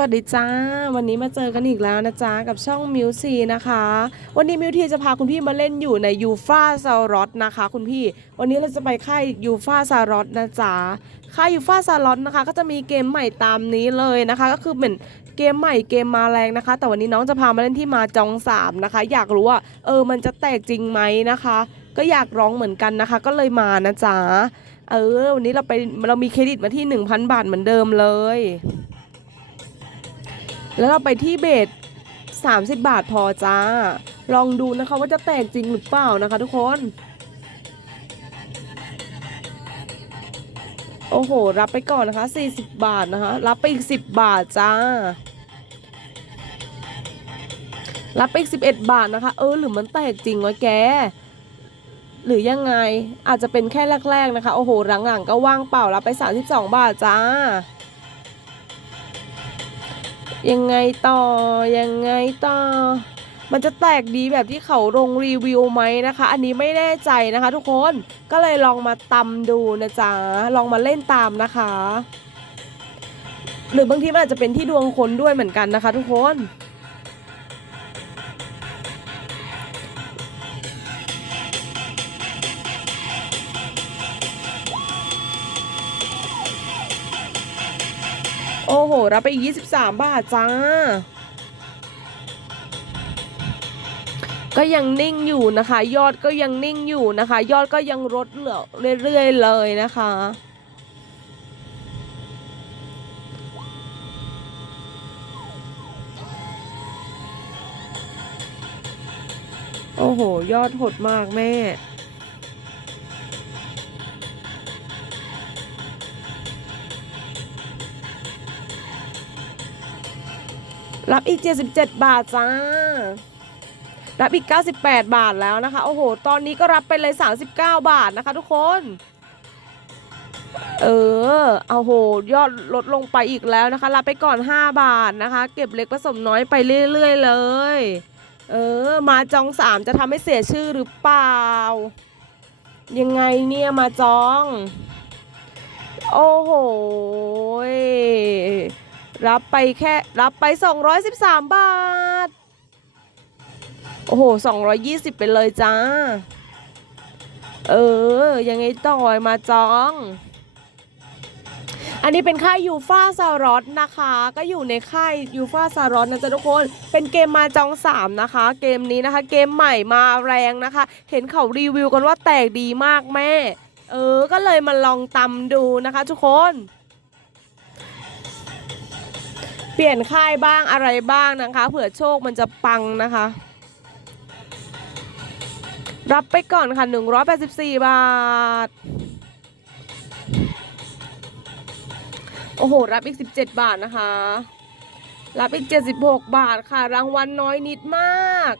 วัสดีจ้า วันนี้มาเจอกันอีกแล้วนะจ๊ะ กับช่องมิวซีนะคะ วันนี้มิวทีจะพาคุณพี่มาเล่นอยู่ในยูฟาซารอตนะคะ คุณพี่ วันนี้เราจะไปค่ายยูฟาซารอตนะจ๊ะค่ายยูฟาซารอตนะคะ ก็จะมีเกมใหม่ตามนี้เลยนะคะ ก็คือเป็นเกมใหม่เกมมาแรงนะคะ แต่วันนี้น้องจะพามาเล่นที่มาจองสามนะคะ อยากรู้ว่าเออมันจะแตกจริงไหมนะคะ ก็อยากร้องเหมือนกันนะคะ ก็เลยมานะจ๊ะเออวันนี้เราไปเรามีเครดิตมาที่ 1,000 บาทเหมือนเดิมเลย แล้วเราไปที่เบส30 บาทพอจ้า ลองดูนะคะว่าจะแตกจริงหรือเปล่านะคะทุกคน โอ้โห รับไปก่อนนะคะ 40 บาทนะคะ รับไปอีก 10 บาทจ้า รับไปอีก 11 บาทนะคะ เออ หรือมันแตกจริงวะแก หรือยังไง อาจจะเป็นแค่แรกๆนะคะ โอ้โห หลังๆก็ว่างเปล่า รับไป 32 บาทจ้า ยังไงต่อ ยังไงต่อ มันจะแตกดีแบบที่เขาลงรีวิวไหมนะคะ อันนี้ไม่แน่ใจนะคะทุกคนก็เลยลองมาตำดูนะจ๊ะ ลองมาเล่นตามนะคะ หรือบางทีมันอาจจะเป็นที่ดวงคนด้วยเหมือนกันนะคะ ทุกคน โอ้โห รับไปอีก 23 บาทจ้า ก็ยังนิ่งอยู่นะคะ ยอดก็ยังนิ่งอยู่นะคะ ยอดก็ยังลดเหลือเรื่อยๆเลยนะคะโอ้โห ยอดหดมากแม่ รับอีก 77 บาทจ้า รับอีก 98 บาทแล้วนะคะ โอ้โห ตอนนี้ก็รับไปเลย 39 บาทนะคะทุกคน เออ เอาโห ยอดลดลงไปอีกแล้วนะคะ รับไปก่อน 5 บาทนะคะ เก็บเล็กผสมน้อยไปเรื่อยๆเลย เออ มาจอง 3 จะทำให้เสียชื่อหรือเปล่า ยังไงเนี่ยมาจอง โอ้โห รับไปแค่รับไป 213 บาท โอ้โห 220 ไปเลยจ้า เออ ยังไงต่อยมาจอง อันนี้เป็นค่ายยูฟาซารอสนะคะ ก็อยู่ในค่ายยูฟาซารอสนะจ๊ะทุกคน เป็นเกมมาจอง 3 นะคะ เกมนี้นะคะ เกมใหม่มาแรงนะคะ เห็นเขารีวิวกันว่าแตกดีมากแม่ เออ ก็เลยมาลองตำดูนะคะทุกคน ปลี่ยนค่ายบ้างอะไรบ้างนะคะ เผื่อโชคมันจะปังนะคะ รับไปก่อนค่ะ 184 บาท โอ้โห รับอีก 17 บาทนะคะ รับอีก 76 บาทค่ะ รางวัลน้อยนิดมาก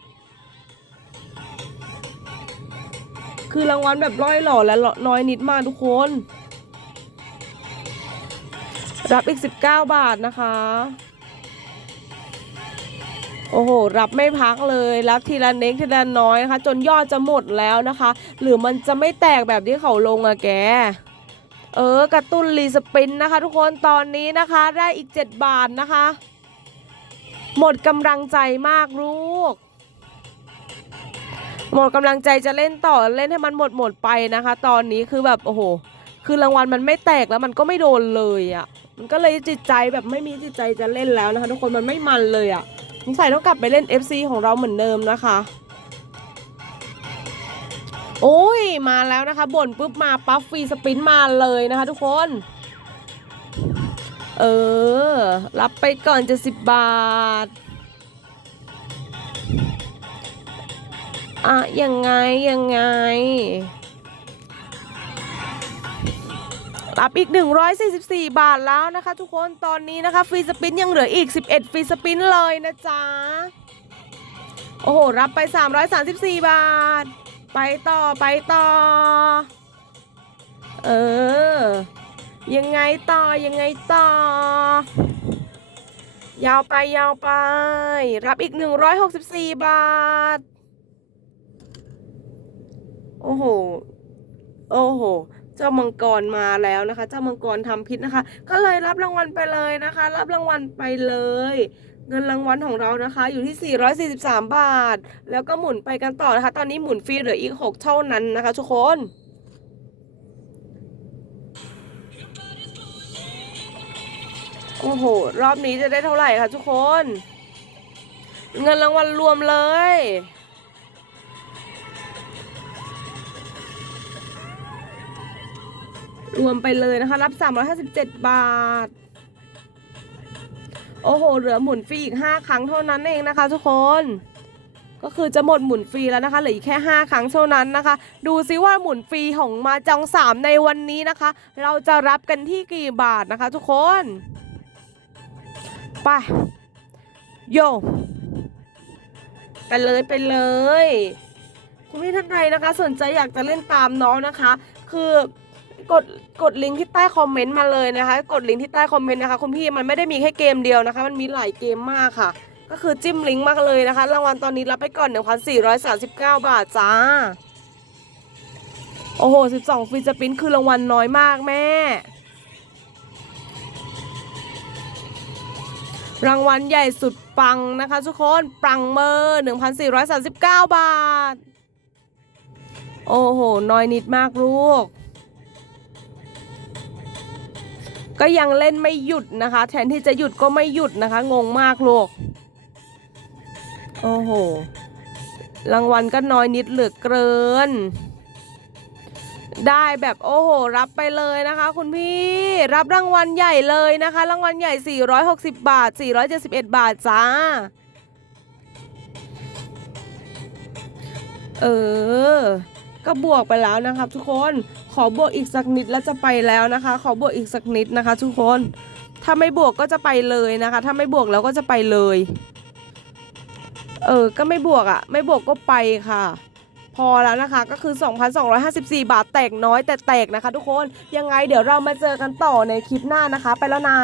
คือรางวัลแบบร้อยหล่อและน้อยนิดมากทุกคน รับอีก 19 บาทนะคะ โอ้โห รับไม่พักเลย รับทีละเน็กทีละน้อยนะคะ จนยอดจะหมดแล้วนะคะ หรือมันจะไม่แตกแบบที่เขาลงอะแก เออกระตุ้นรีสปินนะคะ ทุกคนตอนนี้นะคะได้อีก 7 บาทนะคะ หมดกำลังใจมากลูก หมดกำลังใจจะเล่นต่อเล่นให้มันหมดหมดไปนะคะ ตอนนี้คือแบบโอ้โห คือรางวัลมันไม่แตกแล้วมันก็ไม่โดนเลยอะ่ะ มันก็เลยจิตใจแบบไม่มีจิตใจจะเล่นแล้วนะคะ ทุกคนมันไม่มันเลยอะ่ะ สงสัยต้องกลับไปเล่น FC ของเราเหมือนเดิมนะคะ โอ้ย มาแล้วนะคะ บ่นปุ๊บมาปั๊บฟรีสปินมาเลยนะคะทุกคน เออ รับไปก่อนจะสิบบาท อะ ยังไง ยังไง รับอีก 144 บาทแล้วนะคะ ทุกคนตอนนี้นะคะฟรีสปินยังเหลืออีก 11ฟรีสปินเลยนะจ๊ะ โอ้โห รับไป 334 บาท ไปต่อไปต่อ เออ ยังไงต่อ ยังไงต่อ ยาวไปยาวไป รับอีก 164 บาท โอ้โห โอ้โห จ้ามังกรมาแล้วนะคะ เจ้ามังกรทำพิษนะคะ ก็เลยรับรางวัลไปเลยนะคะ รับรางวัลไปเลย เงินรางวัลของเรานะคะ อยู่ที่ 443 บาท แล้วก็หมุนไปกันต่อนะคะ ตอนนี้หมุนฟรีเหลืออีก 6 เท่านั้นนะคะทุกคนโอ้โห รอบนี้จะได้เท่าไหร่คะทุกคน เงินรางวัลรวมเลย รวมไปเลยนะคะ รับ 357 บาท โอ้โห เหลือหมุนฟรีอีก 5 ครั้งเท่านั้นเองนะคะ ทุกคน ก็คือจะหมดหมุนฟรีแล้วนะคะ เหลืออีกแค่ 5 ครั้งเท่านั้นนะคะ ดูซิว่าหมุนฟรีของมาจอง3ในวันนี้นะคะ เราจะรับกันที่กี่บาทนะคะ ทุกคน ไป โย ไปเลยไปเลย คุณพี่ท่านใดนะคะ สนใจอยากจะเล่นตามน้องนะคะ คือ กดกดลิงก์ที่ใต้คอมเมนต์มาเลยนะคะ กดลิงก์ที่ใต้คอมเมนต์นะคะคุณพี่มันไม่ได้มีแค่เกมเดียวนะคะ มันมีหลายเกมมากค่ะ ก็คือจิ้มลิงก์มาเลยนะคะ รางวัลตอนนี้รับไปก่อน 1,439 บาทจ้า โอ้โห 12ฟรีสปินคือรางวัลน้อยมากแม่ รางวัลใหญ่สุดปังนะคะทุกคนปังเมอร์1,439 บาท โอ้โห น้อยนิดมากลูก ก็ยังเล่นไม่หยุดนะคะ แทนที่จะหยุดก็ไม่หยุดนะคะ งงมากลูกโอ้โห รางวัลก็น้อยนิดเหลือเกิน ได้แบบโอ้โห รับไปเลยนะคะ คุณพี่ รับรางวัลใหญ่เลยนะคะ รางวัลใหญ่ 460 บาท 471 บาทจ้า เออ ก็บวกไปแล้วนะครับทุกคน ขอบวกอีกสักนิดแล้วจะไปแล้วนะคะ ขอบวกอีกสักนิดนะคะ ทุกคน ถ้าไม่บวกก็จะไปเลยนะคะ ถ้าไม่บวกแล้วก็จะไปเลย เออ ก็ไม่บวกอะ่ะ ไม่บวกก็ไปค่ะ พอแล้วนะคะก็คือ 2,254 บาทแตกน้อยแต่แตกนะคะ ทุกคนยังไงเดี๋ยวเรามาเจอกันต่อในคลิปหน้านะคะ ไปแล้วนะ